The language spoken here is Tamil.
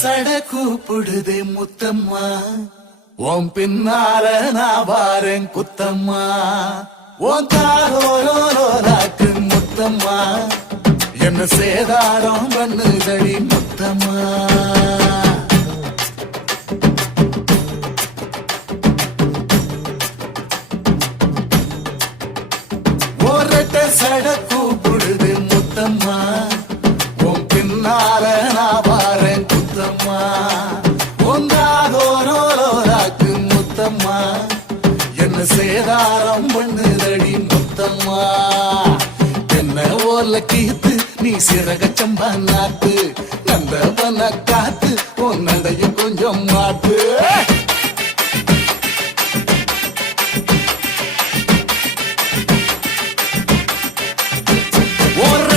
சட கூப்பிடுதே முத்தம்மா, உன் பின்னால நான் வாரேன் குத்தம்மா. உன் தாரோராக்கு முத்தம்மா, என்ன சேதாரம் பண்ணுதடி முத்தம்மா. ஒரட்ட சட கூப்பிடுது முத்தம்மா, உன் பின்னால நான் வாரேன் குத்தம்மா. ஒன்றாதோராக்கு முத்தம்மா, என்ன சேதாரம் பண்ணுதடி முத்தம்மா. என்ன ஓல கீத்து நீ சிறகச்சம்பா நாத்து, நந்தவன காத்து உன் நடைய கொஞ்சம் மாத்து.